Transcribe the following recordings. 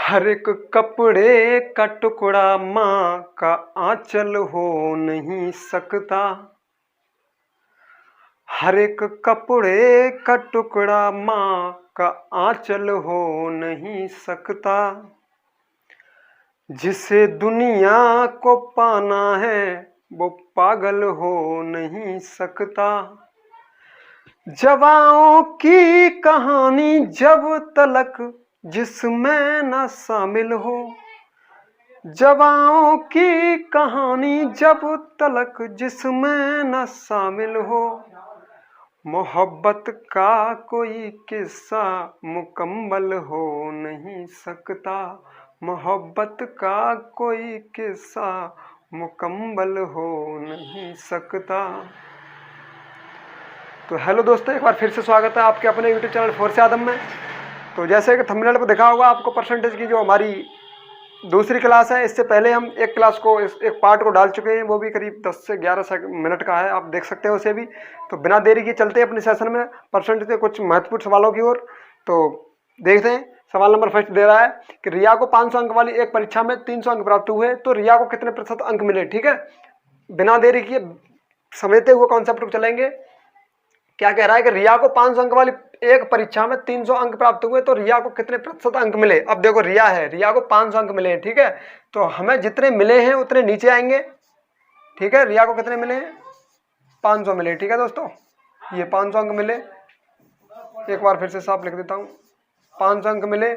हर एक कपड़े का टुकड़ा माँ का आंचल हो नहीं सकता। हर एक कपड़े का टुकड़ा माँ का आंचल हो नहीं सकता। जिसे दुनिया को पाना है वो पागल हो नहीं सकता। जवाओं की कहानी जब तलक जिसमें न शामिल हो, जवाओं की कहानी जब तलक जिसमें न शामिल हो, मोहब्बत का कोई किस्सा मुकम्मल हो नहीं सकता। मोहब्बत का कोई किस्सा मुकम्मल हो नहीं सकता। तो हेलो दोस्तों, एक बार फिर से स्वागत है आपके अपने यूट्यूब चैनल फोर्स आदम में। तो जैसे कि थंबनेल पर दिखा होगा आपको परसेंटेज की जो हमारी दूसरी क्लास है, इससे पहले हम एक क्लास को एक पार्ट को डाल चुके हैं, वो भी करीब 10 से 11 मिनट का है, आप देख सकते हो उसे भी। तो बिना देरी के चलते हैं अपने सेशन में परसेंटेज के कुछ महत्वपूर्ण सवालों की ओर। तो देखते हैं। सवाल नंबर फर्स्ट दे रहा है कि रिया को 500 अंक वाली एक परीक्षा में 300 अंक प्राप्त हुए तो रिया को कितने प्रतिशत अंक मिले। ठीक है, बिना देरी किए समझते हुए कॉन्सेप्ट को चलेंगे। क्या कह रहा है कि रिया को 500 अंक वाली एक परीक्षा में 300 अंक प्राप्त हुए तो रिया को कितने प्रतिशत अंक मिले। अब देखो रिया है, रिया को 500 अंक मिले हैं। ठीक है, तो हमें जितने मिले हैं उतने नीचे आएंगे। ठीक है, रिया को कितने मिले हैं, 500 मिले। ठीक है दोस्तों, ये 500 अंक मिले। एक बार फिर से साफ लिख देता हूँ, 500 अंक मिले।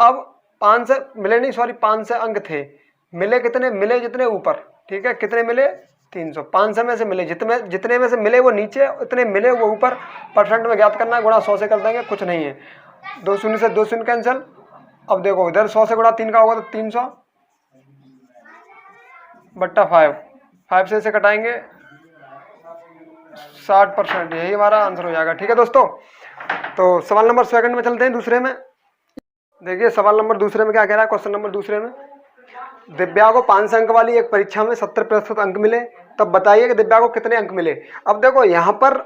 अब 5 से मिले नहीं, सॉरी 5 से अंक थे, मिले कितने, मिले जितने ऊपर। ठीक है, कितने मिले, 300। 500 में से मिले जितने में से मिले वो नीचे, उतने मिले वो ऊपर। परसेंट में ज्ञात करना है, गुणा 100 से कर देंगे, कुछ नहीं है। 2 शून्य से 2 शून्य कैंसिल। अब देखो इधर 100 से गुणा 3 का होगा तो 300 बट्टा 5 से इसे कटाएंगे 60%, यही हमारा आंसर हो जाएगा। ठीक है दोस्तों, तो सवाल नंबर सेकंड में चलते हैं, दूसरे में। देखिए सवाल नंबर दूसरे में क्या कह रहा है। क्वेश्चन नंबर दूसरे में, दिव्या को 500 अंक वाली एक परीक्षा में 70% अंक मिले, तब बताइए कि दिव्या को कितने अंक मिले। अब देखो यहाँ पर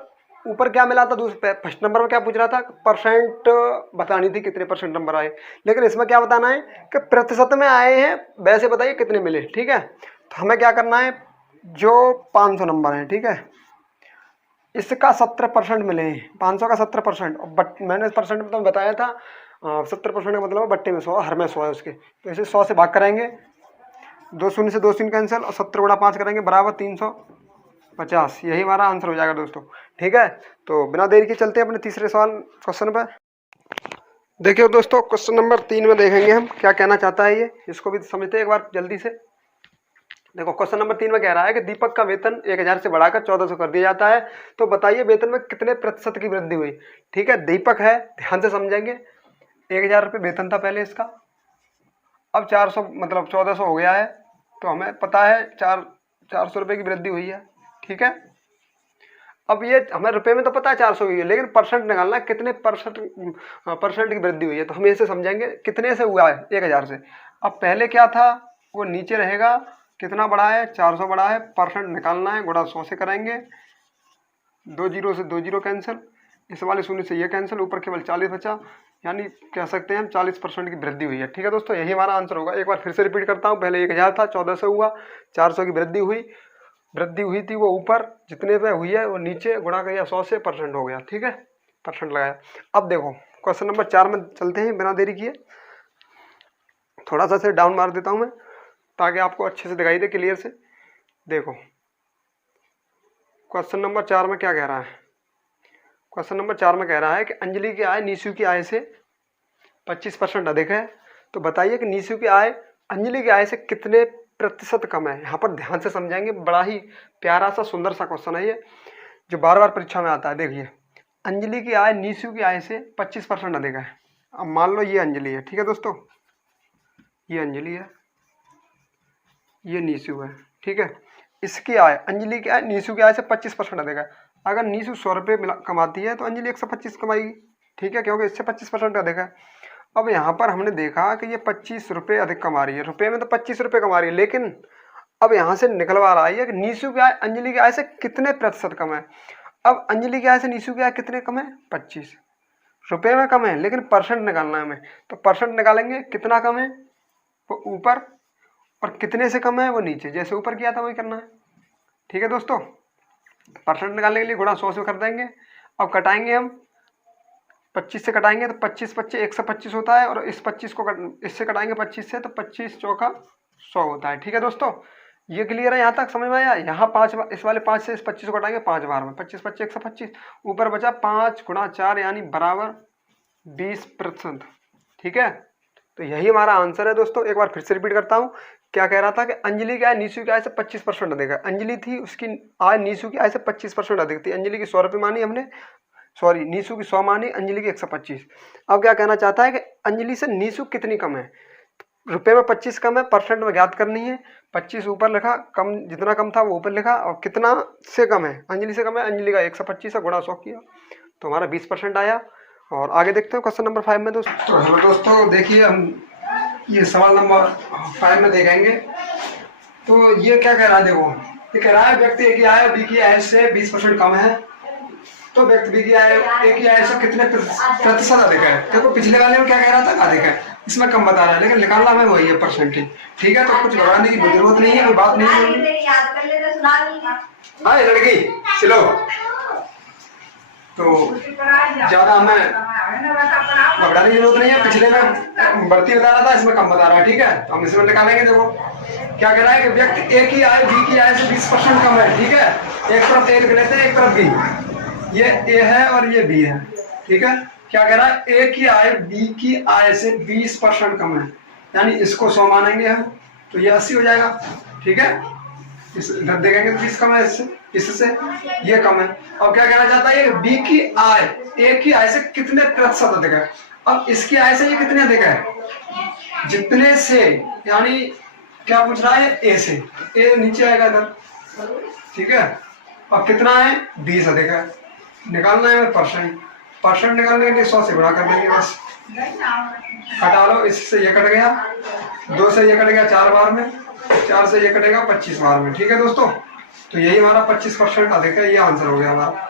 ऊपर क्या मिला था, फर्स्ट नंबर में क्या पूछ रहा था, परसेंट बतानी थी कितने परसेंट नंबर आए, लेकिन इसमें क्या बताना है कि प्रतिशत में आए हैं, वैसे बताइए कितने मिले। ठीक है, तो हमें क्या करना है, जो 500 नंबर है, ठीक है, इसका 70% मिले हैं, 500 का 70%। बट मैंने परसेंट में तो बताया था 70% का मतलब बट्टे में 100, हर में 100 है उसके, तो इसे 100 से भाग कराएंगे, 2 शून्य से 2 शून्य कैंसिल, और 70 गुणा 5 करेंगे बराबर 350, यही हमारा आंसर हो जाएगा दोस्तों। ठीक है, तो बिना देरी के चलते हैं अपने तीसरे सवाल क्वेश्चन पर। देखिए दोस्तों, क्वेश्चन नंबर 3 में देखेंगे हम क्या कहना चाहता है ये, इसको भी समझते हैं एक बार जल्दी से। देखो क्वेश्चन नंबर 3 में कह रहा है कि दीपक का वेतन 1000 से बढ़ाकर 1400 कर दिया जाता है, तो बताइए वेतन में कितने प्रतिशत की वृद्धि हुई। ठीक है, दीपक है, ध्यान से समझेंगे। 1000 रुपये वेतन था पहले इसका, अब 400 मतलब 1400 हो गया है, तो हमें पता है 400 रुपये की वृद्धि हुई है। ठीक है, अब ये हमें रुपए में तो पता है 400 हुई है, लेकिन परसेंट निकालना है कितने परसेंट की वृद्धि हुई है, तो हम ऐसे समझेंगे कितने से हुआ है, 1000 से। अब पहले क्या था, वो नीचे रहेगा, कितना बढ़ा है, 400 बढ़ा है, परसेंट निकालना है, गुणा 100 से करेंगे, 2 जीरो से 2 जीरो कैंसिल, इस वाले शून्य से ये कैंसिल, ऊपर केवल 40 बचा, यानी कह सकते हैं हम 40% की वृद्धि हुई है। ठीक है दोस्तों, यही हमारा आंसर होगा। एक बार फिर से रिपीट करता हूँ, पहले 1000 था, 1400 हुआ, 400 की वृद्धि हुई थी, वो ऊपर जितने पे हुई है वो नीचे, गुणा किया 100 से, परसेंट हो गया। ठीक है, परसेंट लगाया। अब देखो क्वेश्चन नंबर 4 में चलते हैं बिना देरी किए। थोड़ा सा से डाउन मार देता हूँ मैं ताकि आपको अच्छे से दिखाई दे क्लियर से। देखो क्वेश्चन नंबर 4 में क्या कह रहा है, क्वेश्चन नंबर 4 में कह रहा है कि अंजलि की आय नीशु की आय से 25% अधिक है, तो बताइए कि नीशु की आय अंजलि की आय से कितने प्रतिशत कम है। यहाँ पर ध्यान से समझेंगे, बड़ा ही प्यारा सा सुंदर सा क्वेश्चन है ये, जो बार बार परीक्षा में आता है। देखिए, अंजलि की आय नीशु की आय से 25% अधिक है। अब मान लो ये अंजलि है, ठीक है दोस्तों, ये अंजलि है, ये नीशु है। ठीक है, इसकी आय, अंजलि की आय नीशु की आय से 25% अधिक है। अगर नीशु 100 रुपये कमाती है तो अंजलि 125 कमाएगी। ठीक है, क्योंकि इससे 25% अधिक है। अब यहाँ पर हमने देखा कि ये 25 रुपये अधिक कमा रही है, रुपये में तो 25 रुपये कमा रही है, लेकिन अब यहाँ से निकलवा रहा है कि नीशु की आय अंजलि की आय से कितने प्रतिशत कम है। अब अंजलि की आय से नीशु की आय कितने कम है, 25, रुपए में कम है लेकिन परसेंट निकालना है हमें, तो परसेंट निकालेंगे कितना कम है वो ऊपर और कितने से कम है वो नीचे, जैसे ऊपर किया था वही करना है। ठीक है दोस्तों, परसेंट निकालने के लिए गुणा 100 से कर देंगे। अब कटाएंगे हम 25 से कटाएंगे तो 25 25 125 होता है, और इस 25 को इससे कटाएंगे 25 से तो 25 चौका 100 होता है। ठीक है दोस्तों, ये क्लियर है, यहाँ तक समझ में आया। यहाँ 5 इस वाले 5 से इस 25 को कटाएंगे 5 बार में, 25 25 125, ऊपर बचा 5 गुणा 4 यानी बराबर 20%। ठीक है, तो यही हमारा आंसर है दोस्तों। एक बार फिर से रिपीट करता हूँ, क्या कह रहा था कि अंजलि की आय नीशू की आय से 25% अधिक है। अंजलि थी, उसकी आय नीशू की आय से 25% अधिक थी। अंजलि की 100 रुपये मानी हमने, सॉरी नीशू की 100 मानी, अंजलि की 125। अब क्या कहना चाहता है कि अंजलि से नीशू कितनी कम है। रुपए में 25 कम है, परसेंट में ज्ञात करनी है। 25 ऊपर लिखा, कम जितना कम था वो ऊपर लिखा, और कितना से कम है, अंजलि से कम है, अंजलि का 125 है, गुणा 100 किया तो हमारा 20% आया। और आगे देखते हैं क्वेश्चन नंबर 5 में दोस्तों। तो हेलो दोस्तों, देखिए हम ये सवाल नंबर 5 में देखेंगे। तो ये क्या कह रहा है, देखो ये कह रहा है व्यक्ति ए की आय बी की आय से 20% कम है, तो व्यक्ति बी की आय ए की आय से कितने प्रतिशत अधिक है। देखो पिछले वाले में क्या कह रहा था, अधिक है, इसमें कम बता रहा है, लेकिन निकालना हमें वही है परसेंटेज। ठीक है, तो कुछ घबराने की जरूरत नहीं है, कोई बात नहीं है। हाँ लड़की चलो, तो ज्यादा हमें घबराने की जरूरत नहीं है। पिछले में बढ़ती बता रहा था, इसमें कम बता रहा है। ठीक है, तो हम इसमें निकालेंगे। देखो क्या कह रहा है कि व्यक्ति ए की आय बी की आय से 20% कम है। ठीक है, एक तरफ ए लिख लेते हैं, एक तरफ बी। ये ए है और ये बी है। ठीक है, क्या कह रहा है, ए की आय बी की आय से 20% कम है, यानी इसको 100 मानेंगे हम तो ये 80 हो जाएगा। ठीक है, इस इधर देखेंगे तो 20 कम है, इससे ये कम है। अब क्या कहना चाहता है, बी की आय ए की आय से कितने प्रतिशत अधिक है। अब इसकी आय से ये कितने अधिक है, जितने से, यानी क्या पूछ रहा है, ए से, ए नीचे आएगा इधर। ठीक है, अब कितना है, 20 अधिक है, निकालना है परसेंट। परसेंट निकालने के लिए 100 से गुणा कर देंगे बस। हटा लो, इससे ये कट गया, 2 से ये कट गया 4 बार में, 4 से ये कटेगा 25 बार में। ठीक है दोस्तों, तो यही हमारा 25% अधिक है, ये आंसर हो गया हमारा।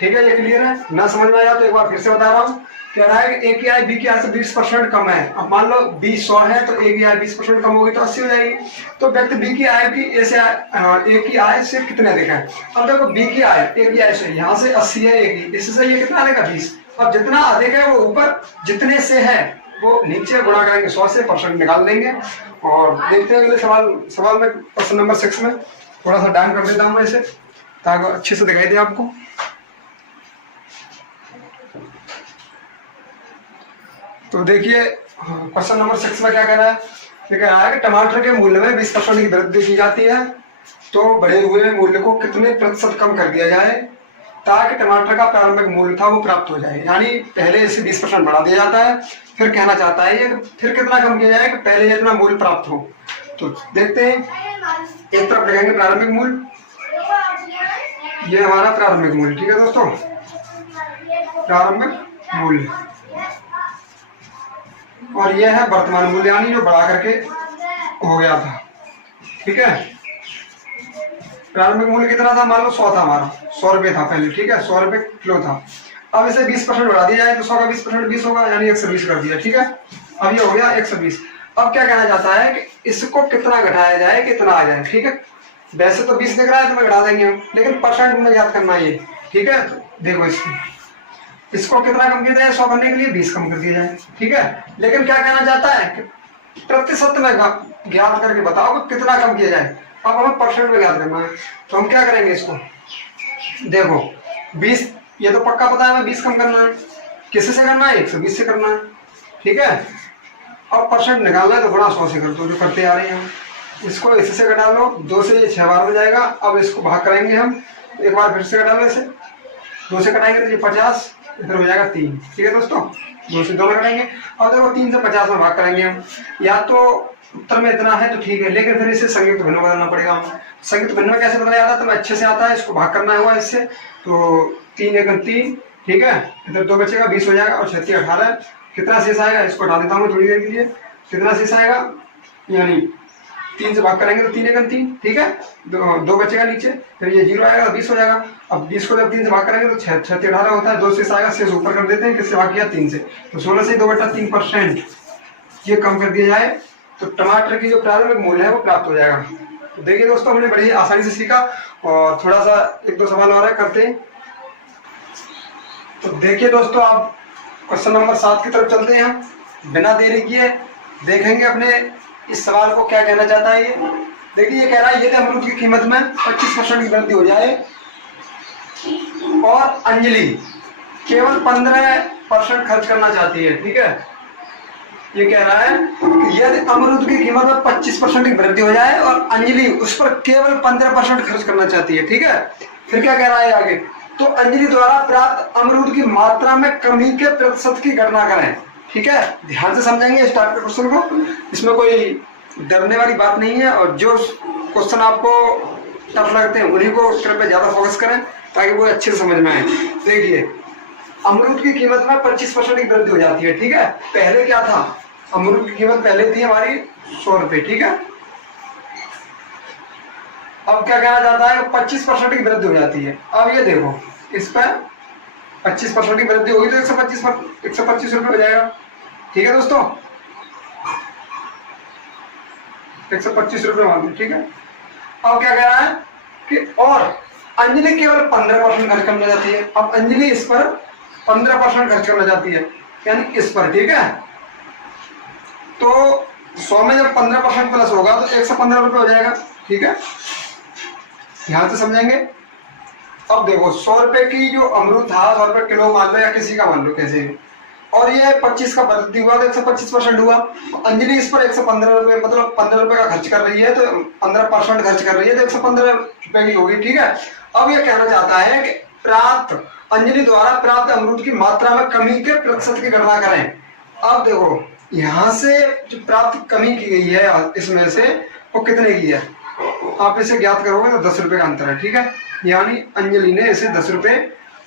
ठीक है, ये क्लियर है। ना समझ में आया तो एक बार फिर से बता रहा हूँ। कह रहा है कि ए की आय बी की आय से 20% कम है। अब मान लो बी 100 है तो ए की आय 20% कम होगी तो 80 हो जाएगी। तो व्यक्ति बी की आय की ए की आय से कितने अधिक है। अब देखो बी की आय ए की आय से यहाँ से 80 है, ए की इससे ये कितना आएगा 20। अब जितना अधिक है वो ऊपर, जितने से है वो नीचे, गुणा करेंगे 100 से, परसेंट निकाल देंगे। और देखते हैं अगले सवाल में, क्वेश्चन नंबर 6 में थोड़ा सा डाउन कर देता हूँ मैं इसे, ताकि अच्छे से दिखाई दे आपको। तो देखिए क्वेश्चन नंबर 6 में क्या कह रहा है, ये कह रहा है कि टमाटर के मूल्य में 20% की वृद्धि की जाती है, तो बढ़े हुए मूल्य को कितने प्रतिशत कम कर दिया जाए ताकि टमाटर का प्रारंभिक मूल्य था वो प्राप्त हो जाए। यानी पहले इसे 20% बढ़ा दिया जाता है, फिर कहना चाहता है ये फिर कितना कम किया जाए कि पहले जितना मूल्य प्राप्त हो। तो देखते हैं, एक तरफ लिखेंगे प्रारंभिक मूल्य, ये हमारा प्रारंभिक मूल्य। ठीक है दोस्तों, प्रारंभिक मूल्य, और यह है वर्तमान मूल्य, यानी जो बढ़ा करके हो गया था। ठीक है, प्रारंभिक मूल्य कितना था, मान लो 100 था हमारा, 100 रुपये था पहले। ठीक है, 100 रुपये किलो था। अब इसे 20% बढ़ा दिया जाए तो 100 का 20% 20 होगा, यानी 120 कर दिया। ठीक है, अब ये हो गया 120। अब क्या कहना चाहता है कि इसको कितना घटाया जाए, कितना आ जाए। ठीक है, वैसे तो 20 दिख रहा है तो मैं घटा देंगे हम, लेकिन परसेंट में याद करना है ये। ठीक है, तो देखो इसको कितना कम किया जाए, 100 करने के लिए 20 कम कर दिया जाए। ठीक है, लेकिन क्या कहना चाहता है कि प्रतिशत में ज्ञात करके बताओ कि कितना कम किया जाए। अब हमें परसेंट में ज्ञात करना है, तो हम क्या करेंगे, इसको देखो 20, ये तो पक्का पता है हमें 20 कम करना है, किससे करना है, 120 से करना है। ठीक है, अब परसेंट निकालना है तो बड़ा 100 से कर दो, जो करते आ रहे हैं हम। इसको इससे घटा लो, 2 से 6 बार हो जाएगा। अब इसको भाग करेंगे हम, एक बार फिर से घटा लो, इसे 2 से कटाएंगे तो ये 50, इधर हो जाएगा 3। ठीक है दोस्तों, 2 से 2 कटाएंगे, और देखो 3 से 50 में भाग करेंगे हम। या तो उत्तर में इतना है तो ठीक है, लेकिन फिर इसे संयुक्त भिन्न बदलना पड़ेगा हमें। संयुक्त भिन्न में कैसे बदला जाता है, तो अच्छे से आता है, इसको भाग करना हुआ इससे, तो 3 × 3। ठीक है, इधर 2 बचेगा, 20 हो जाएगा, और 36 18, कितना शेष आएगा, इसको हटा देता हूँ थोड़ी देर के लिए। कितना शेष आएगा, यानी 3 से भाग करेंगे तो 3 एकम 3, ठीक है, दो बचेगा नीचे, फिर ये 0 आएगा 20 हो जाएगा। अब 20 को जब 3 से भाग करेंगे तो 6 6 18 होता है, 2 से आएगा, 6 ऊपर कर देते हैं, किससे भाग किया 3 से, तो 16 से 2/3% ये कम कर दिया जाए तो टमाटर की जो प्रारंभिक मूल्य है वो प्राप्त हो जाएगा। तो देखिए दोस्तों, हमने बड़ी आसानी से सीखा और थोड़ा सा 1-2 सवाल और है करते हैं। तो देखिए दोस्तों, आप क्वेश्चन नंबर 7 की तरफ चलते हैं। हम बिना देरी किए देखेंगे अपने इस सवाल को क्या कहना चाहता है। ये देखिए, ये कह रहा है यदि अमरूद की कीमत में 25% की वृद्धि हो जाए और अंजलि केवल 15% खर्च करना चाहती है, ठीक है, ये कह रहा है कि यदि अमरूद की कीमत में 25% की वृद्धि हो जाए और अंजलि उस पर केवल 15% खर्च करना चाहती है, ठीक है, फिर क्या कह रहा है आगे, तो अंजलि द्वारा प्राप्त अमरूद की मात्रा में कमी के प्रतिशत की गणना करें, ठीक है। ध्यान से समझेंगे स्टार्ट के क्वेश्चन को, इसमें कोई डरने वाली बात नहीं है, और जो क्वेश्चन आपको टफ लगते हैं उन्हीं को पे ज्यादा फोकस करें ताकि वो अच्छे से समझ में आए। देखिए, अमरूद की कीमत में 25% की वृद्धि हो जाती है, ठीक है। पहले क्या था, अमरूद की कीमत पहले थी हमारी 100 रुपए, ठीक है। अब क्या कहना चाहता है, 25% की वृद्धि हो जाती है। अब ये देखो, इस पर 25% की वृद्धि होगी तो 125 रुपये हो जाएगा, ठीक है दोस्तों, 125 रुपये मान लो, ठीक है। अब क्या कह रहा है कि और अंजलि केवल 15% खर्च करना चाहती है। अब अंजलि इस पर 15% खर्च करना चाहती है, यानी इस पर, ठीक है। तो 100 में जब 15% प्लस होगा तो 115 रुपये हो जाएगा, ठीक है। ध्यान से समझेंगे। अब देखो, 100 रुपए की जो अमरूद था, 100 रुपए किलो मान लो या किसी का मान लो कैसे भी, और ये 25 का वृद्धि हुआ तो 125% हुआ। अंजलि इस पर 115 रुपए, मतलब 15 रुपए का खर्च कर रही है, तो 15% खर्च कर रही है तो 115 रुपए की होगी, ठीक है। अब ये कहना चाहता है कि प्राप्त अंजलि द्वारा प्राप्त अमरूद की मात्रा में कमी के प्रतिशत की गणना करें। अब देखो, यहाँ से जो प्राप्त कमी की गई है इसमें से वो कितने की है, आप इसे ज्ञात करोगे तो 10 रुपए का अंतर है, ठीक है। यानी अंजलि ने इसे 10 रुपए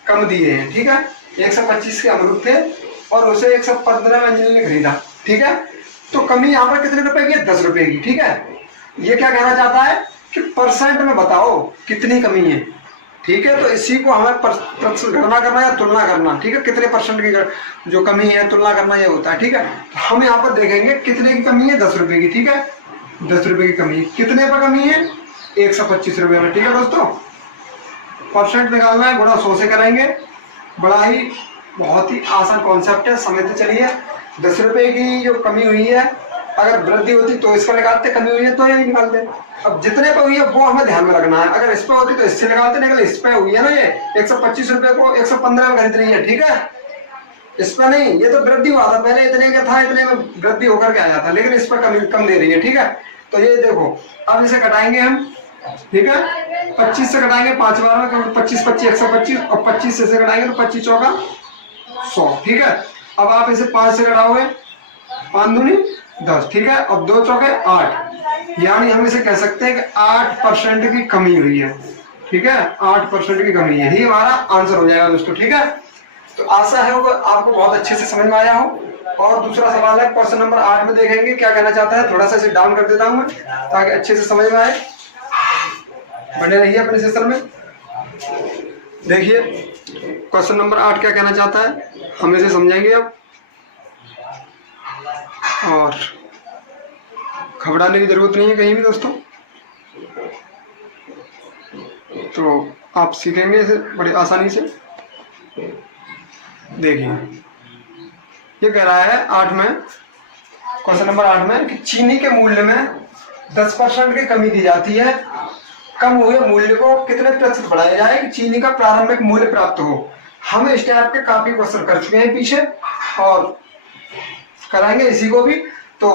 कम दिए हैं, ठीक है। 125 के अमरूद थे और उसे 115 में अंजलि ने खरीदा, ठीक है। तो कमी यहाँ पर कितने रुपए की है, 10 रुपए की, ठीक है। ये क्या कहना चाहता है कि परसेंट में बताओ कितनी कमी है, ठीक है। तो इसी को हमें प्रतिशत गणना करना या तुलना करना, ठीक है, कितने परसेंट की जो कमी है तुलना करना ये होता है, ठीक है। तो हम यहाँ पर देखेंगे कितने की कमी है, 10 रुपए की, ठीक है। 10 रुपए की कमी, कितने पर कमी है, 125 रुपए में, ठीक है दोस्तों। परसेंट निकालना है, गुणा 100 से करेंगे, बड़ा ही बहुत ही आसान कॉन्सेप्ट है, समझते चलिए। 10 रुपए की जो कमी हुई है, अगर वृद्धि होती तो इसका निकालते, कमी हुई है तो ये निकालते। अब जितने पे हुई है वो हमें ध्यान में रखना है, अगर इस पे होती तो इससे निकालते, निकल इस पे हुई है ना, ये 125 रुपए को 115 में खरीद रही है, ठीक है। इस पर नहीं, ये तो वृद्धि हुआ था, पहले इतने का था, इतने में वृद्धि होकर के आया था, लेकिन इस पर कम दे रही है, ठीक है। तो ये देखो, अब इसे कटाएंगे हम, ठीक है। 25 से कटाएंगे 5 बार में, क्योंकि 25 25 125, और 25 से कटाएंगे तो 25 चौका 100, ठीक है। अब आप इसे 5 से कटाओगे, 5 दूनी 10, ठीक है, और 2 चौके 8, यानी हम इसे कह सकते हैं कि 8% की कमी हुई है, ठीक है। 8% की कमी है, यही हमारा आंसर हो जाएगा दोस्तों, ठीक है। तो आशा है आपको बहुत अच्छे से समझ में आया हो। और दूसरा सवाल है क्वेश्चन नंबर 8 में, देखेंगे क्या कहना चाहता है। थोड़ा सा इसे डाउन कर देता हूं मैं ताकि अच्छे से समझ में आए, बने रहिए अपने सेशन में। देखिए क्वेश्चन नंबर 8 क्या कहना चाहता है, हम इसे समझेंगे अब, और घबराने की जरूरत नहीं है कहीं भी दोस्तों। तो आप सीखेंगे इसे बड़ी आसानी से। देखिए, ये कह रहा है 8 में, क्वेश्चन नंबर 8 में कि चीनी के मूल्य में 10% की कमी की जाती है। कम हुए मूल्य को कितने प्रतिशत बढ़ाया जाए कि चीनी का प्रारंभिक मूल्य प्राप्त हो। हम इस टाइप के काफी क्वेश्चन कर चुके हैं पीछे और कराएंगे इसी को भी। तो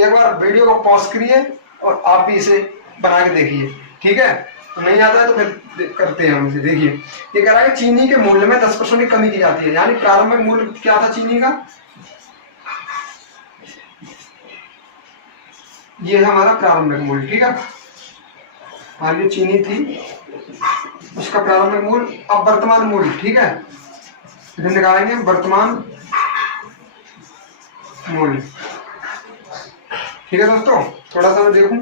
एक बार वीडियो को पॉज करिए और आप भी इसे बना के देखिए, ठीक है। तो नहीं आता है तो फिर करते हैं हम इसे। देखिए, ये कह रहा है चीनी के मूल्य में 10% की कमी की जाती है, यानी प्रारंभिक मूल्य क्या था चीनी का, ये है हमारा प्रारंभिक मूल्य, ठीक है। मान लीजिए चीनी थी, उसका प्रारंभिक मूल्य, अब वर्तमान मूल्य, ठीक है, इसे निकालेंगे वर्तमान मूल्य, ठीक है दोस्तों, थोड़ा सा मैं देखूं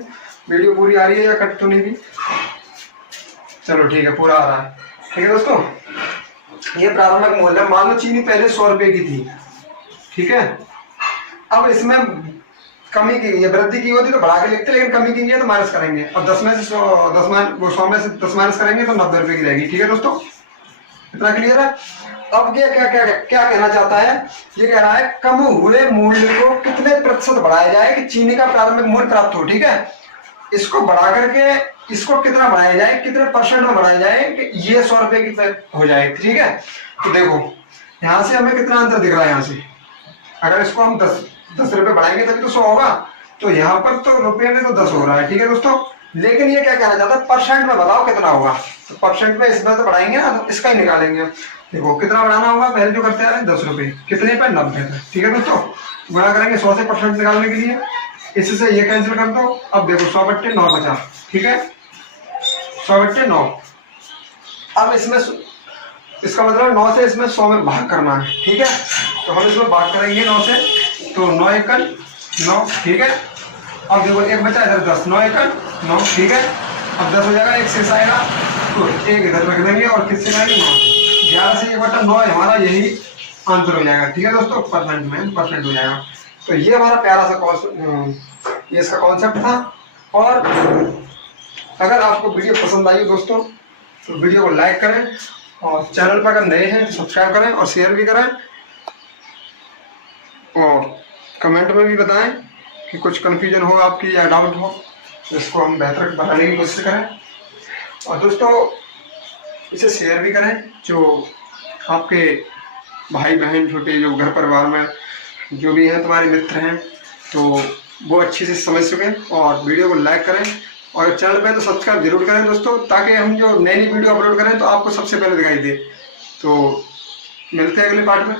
वीडियो पूरी आ रही है या कट तो नहीं भी। चलो ठीक है, पूरा आ रहा है। ठीक है दोस्तों, ये प्रारंभिक मूल्य है। मान लो चीनी पहले 100 रुपए की थी, ठीक है। अब इसमें कमी की गई है, वृद्धि की होती तो बढ़ा के लिखते, लेकिन कमी की गई है तो माइनस करेंगे। और 10 में से 100 में से 10 माइनस करेंगे तो 90 रुपए की रहेगी। ठीक है दोस्तों, इतना क्लियर है। अब ये क्या क्या क्या कहना चाहता है, ये कह रहा है कम हुए मूल्य को कितने प्रतिशत बढ़ाया जाए कि चीनी का प्रारंभिक मूल्य प्राप्त हो। ठीक है, इसको बढ़ा करके इसको कितना बढ़ाया जाए, कितने परसेंट में बढ़ाया जाए कि ये 100 रुपए की हो जाए। ठीक है, तो देखो यहाँ से हमें कितना अंतर दिख रहा है। यहाँ से अगर इसको हम 10 रुपए बढ़ाएंगे तभी तो 100 होगा, तो यहाँ पर तो रुपये में तो 10 हो रहा है। ठीक है दोस्तों, लेकिन ये क्या कहना चाहता है, परसेंट में बताओ कितना होगा। तो परसेंट में इसमें तो बढ़ाएंगे ना, तो इसका ही निकालेंगे। देखो कितना बढ़ाना होगा, पहले जो करते हैं 10 रुपए, कितने पे 90 पे। ठीक है दोस्तों, गुणा करेंगे 100 से परसेंट निकालने के लिए, इससे ये कैंसिल कर दो। अब देखो 100/9 बचा। ठीक है, 100/9। अब इसमें इसका मतलब 9 से इसमें 100 में भाग करना है। ठीक है, तो हम इसमें भाग करेंगे 9 से, तो 9 एकड़ 9। ठीक है, अब देखो एक बचा इधर 10, 9 एकड़ 9। ठीक है, अब 10 हो जाएगा, एक शेष आएगा तो एक इधर रख देंगे और किससे लाएंगे 9 से। 11 से 1/9 हमारा यही आंसर हो जाएगा। ठीक है दोस्तों, परसेंट हो जाएगा। तो ये हमारा प्यारा सा ये इसका कॉन्सेप्ट था। और अगर आपको वीडियो पसंद आई दोस्तों तो वीडियो को लाइक करें, और चैनल पर अगर नए हैं तो सब्सक्राइब करें और शेयर भी करें, और कमेंट में भी बताएं कि कुछ कन्फ्यूजन हो आपकी या डाउट हो तो इसको हम बेहतर बनाने की कोशिश करें। और दोस्तों इसे शेयर भी करें, जो आपके भाई बहन छोटे जो घर परिवार में जो भी हैं तुम्हारे मित्र हैं, तो वो अच्छे से समझ सकें। और वीडियो को लाइक करें और चैनल पे तो सब्सक्राइब जरूर करें दोस्तों, ताकि हम जो नई वीडियो अपलोड करें तो आपको सबसे पहले दिखाई दे। तो मिलते हैं अगले पार्ट में।